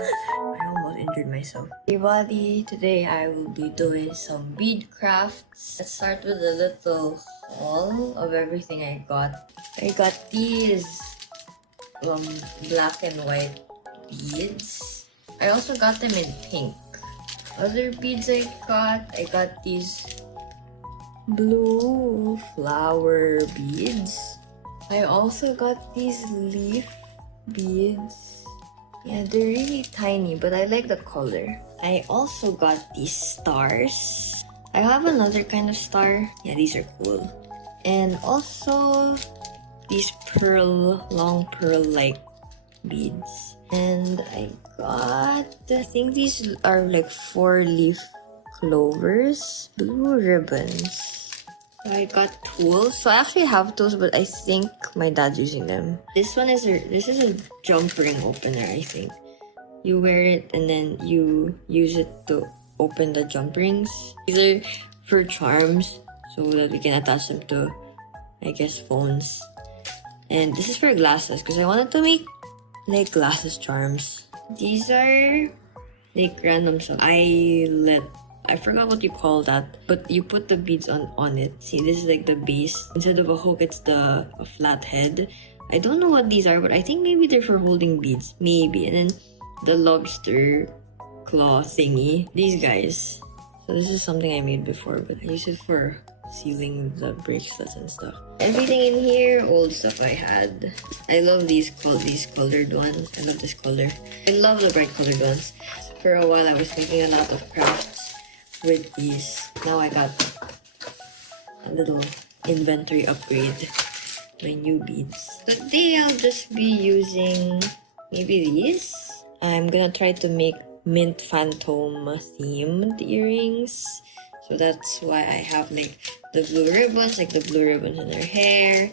I almost injured myself. Hey buddy, today I will be doing some bead crafts. Let's start with a little haul of everything I got. I got these black and white beads. I also got them in pink. Other beads I got these blue flower beads. I also got these leaf beads. Yeah, they're really tiny, but I like the color. I also got these stars. I have another kind of star. Yeah, these are cool. And also these long pearl-like beads. And I think these are like 4-leaf clovers. Blue ribbons. So I got tools. So I actually have tools, but I think my dad's using them. This is a jump ring opener, I think. You wear it and then you use it to open the jump rings. These are for charms so that we can attach them to, I guess, phones. And this is for glasses because I wanted to make like glasses charms. These are like random stuff. I forgot what you call that, but you put the beads on it. See, this is like the base. Instead of a hook, it's a flat head. I don't know what these are, but I think maybe they're for holding beads. Maybe. And then the lobster claw thingy. These guys. So this is something I made before, but I use it for sealing the bracelets and stuff. Everything in here, old stuff I had. I love these colored ones. I love this color. I love the bright colored ones. For a while, I was making a lot of crafts with these. Now I got a little inventory upgrade. My new beads. Today I'll just be using maybe these. I'm gonna try to make mint fantome themed earrings. So that's why I have like the blue ribbons, like the blue ribbons in her hair.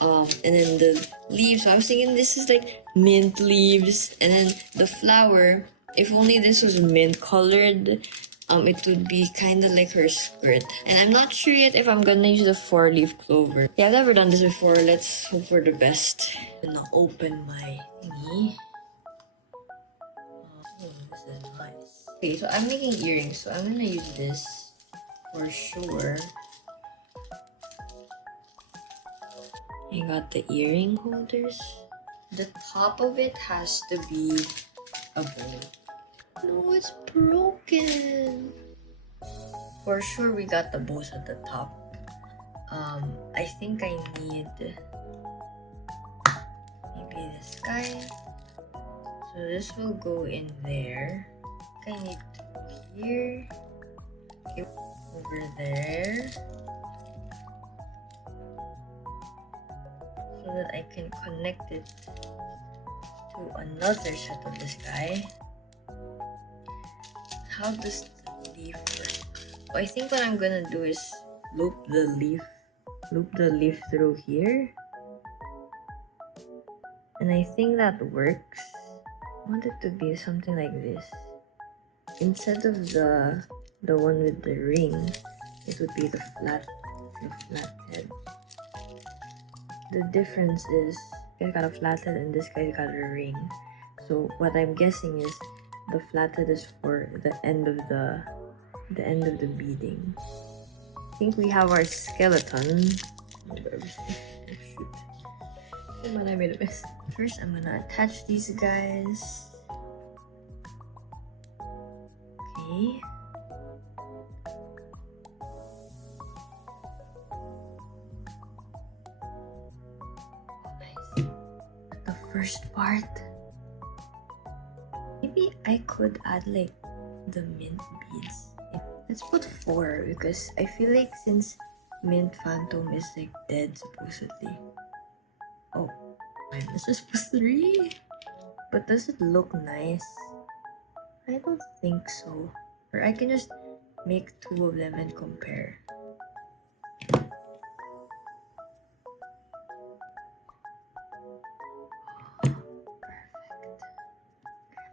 And then the leaves. So I was thinking this is like mint leaves. And then the flower, if only this was mint colored, it would be kind of like her skirt. And I'm not sure yet if I'm gonna use the 4-leaf clover. Yeah, I've never done this before. Let's hope for the best. I'm gonna open my thingy. Oh, this is nice. Okay, so I'm making earrings, so I'm gonna use this for sure. I got the earring holders. The top of it has to be a bow. No, it's broken. For sure, we got the bows at the top. I think I need maybe this guy. So this will go in there. I need two here. Okay, over there. So that I can connect it to another set of this guy. How does the leaf work? I think what I'm gonna do is loop the leaf through here. And I think that works. I want it to be something like this. Instead of the one with the ring, it would be the flat head. The difference is this guy got a flat head and this guy got a ring. So what I'm guessing is the flat head is for the end of the beading. I think we have our skeleton. Oh shoot. Oh man, I made a mess. First, I'm gonna attach these guys. Okay. Nice. The first part. Maybe I could add like the mint beads. Let's put 4 because I feel like since mint fantome is like dead supposedly. Oh, fine. Let's just put 3. But does it look nice? I don't think so. Or I can just make 2 of them and compare.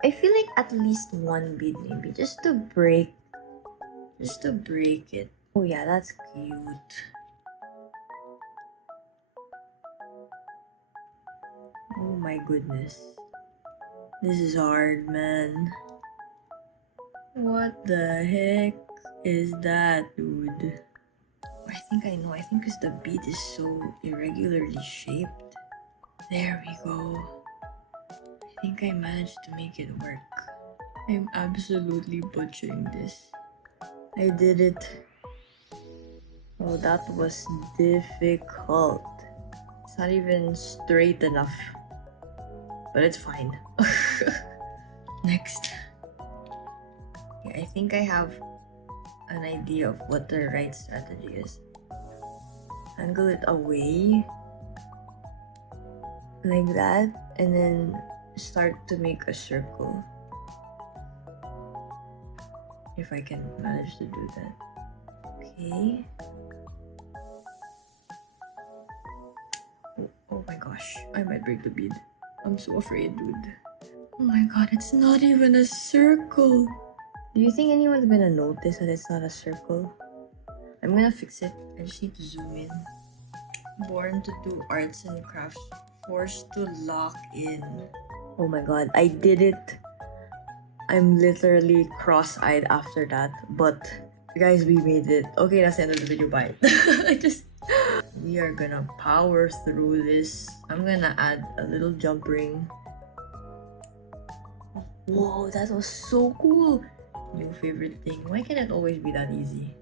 I feel like at least 1 bead maybe just to break it. Oh yeah, that's cute. Oh my goodness. This is hard, man. What the heck is that, dude? I think I know. I think because the bead is so irregularly shaped. There we go. I think I managed to make it work. I'm absolutely butchering this. I did it. Oh, that was difficult. It's not even straight enough. But it's fine. Next. Yeah, I think I have an idea of what the right strategy is. Angle it away. Like that. And then start to make a circle. If I can manage to do that. Okay. Oh my gosh. I might break the bead. I'm so afraid, dude. Oh my god, it's not even a circle. Do you think anyone's gonna notice that it's not a circle? I'm gonna fix it. I just need to zoom in. Born to do arts and crafts. Forced to lock in. Oh my god, I did it. I'm literally cross-eyed after that. But, guys, we made it. Okay, that's the end of the video. Bye. We are gonna power through this. I'm gonna add a little jump ring. Whoa, that was so cool. New favorite thing. Why can it always be that easy?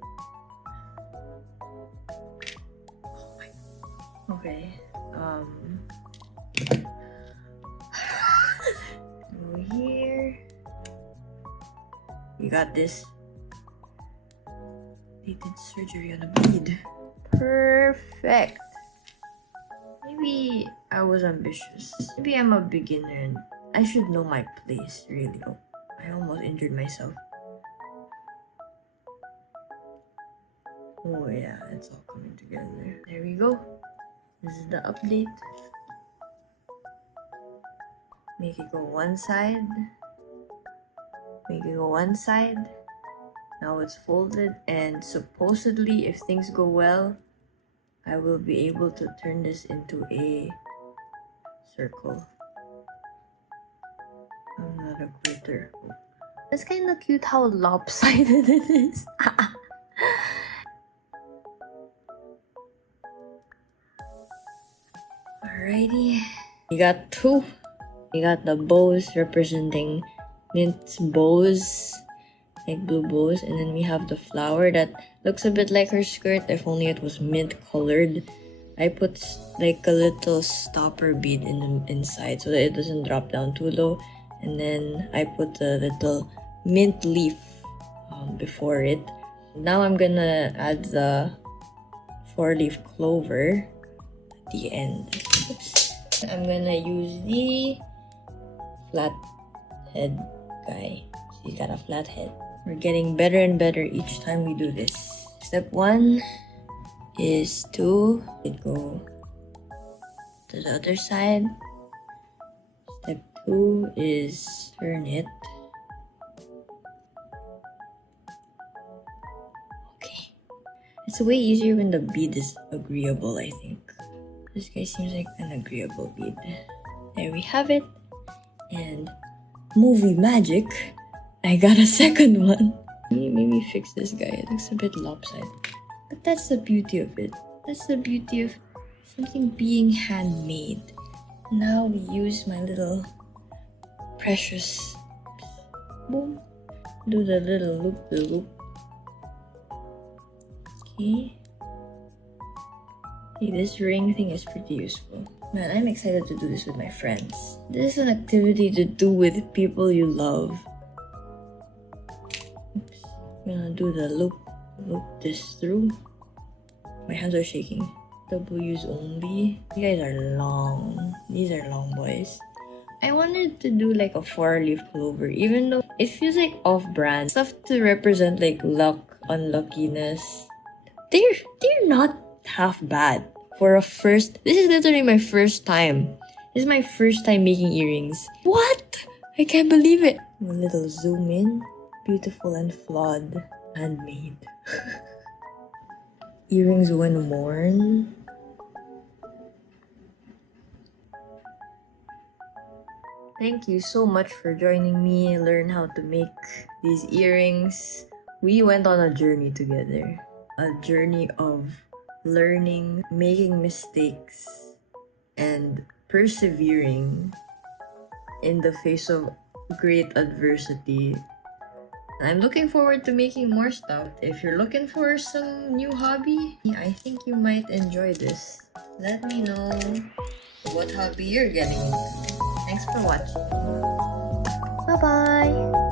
Oh my. Okay. Go here. You got this. They did surgery on a bead. Perfect. Maybe I was ambitious. Maybe I'm a beginner and I should know my place, really. Oh, I almost injured myself. Oh yeah, it's all coming together. There we go. This is the update. Make it go one side. Make it go one side. Now it's folded, and supposedly if things go well, I will be able to turn this into a circle. I'm not a quitter. It's kind of cute how lopsided it is. Alrighty. You got two. You got the bows representing mint bows, like blue bows, and then we have the flower that looks a bit like her skirt, if only it was mint colored. I put like a little stopper bead in the inside so that it doesn't drop down too low, and then I put a little mint leaf before it. Now I'm gonna add the 4-leaf clover at the end. Oops. I'm gonna use the flat head guy. He's got a flat head. We're getting better and better each time we do this. Step 1 is to go to the other side. Step 2 is turn it. Okay. It's way easier when the bead is agreeable, I think. This guy seems like an agreeable bead. There we have it. And movie magic, I got a second one. Maybe fix this guy. It looks a bit lopsided. But that's the beauty of it. That's the beauty of something being handmade. Now we use my little precious. Boom. Do the little loop. Okay. See, this ring thing is pretty useful. Man, I'm excited to do this with my friends. This is an activity to do with people you love. Oops. I'm gonna do the loop this through. My hands are shaking. W's only. You guys are long. These are long boys. I wanted to do like a 4-leaf clover, even though it feels like off-brand. Stuff to represent like luck, unluckiness. They're not half bad. For a first, this is literally my first time. This is my first time making earrings. What? I can't believe it. A little zoom in. Beautiful and flawed. Handmade. Earrings when worn. Thank you so much for joining me learn how to make these earrings. We went on a journey together. A journey of learning, making mistakes, and persevering in the face of great adversity. I'm looking forward to making more stuff. If you're looking for some new hobby, I think you might enjoy this. Let me know what hobby you're getting into. Thanks for watching. Bye-bye!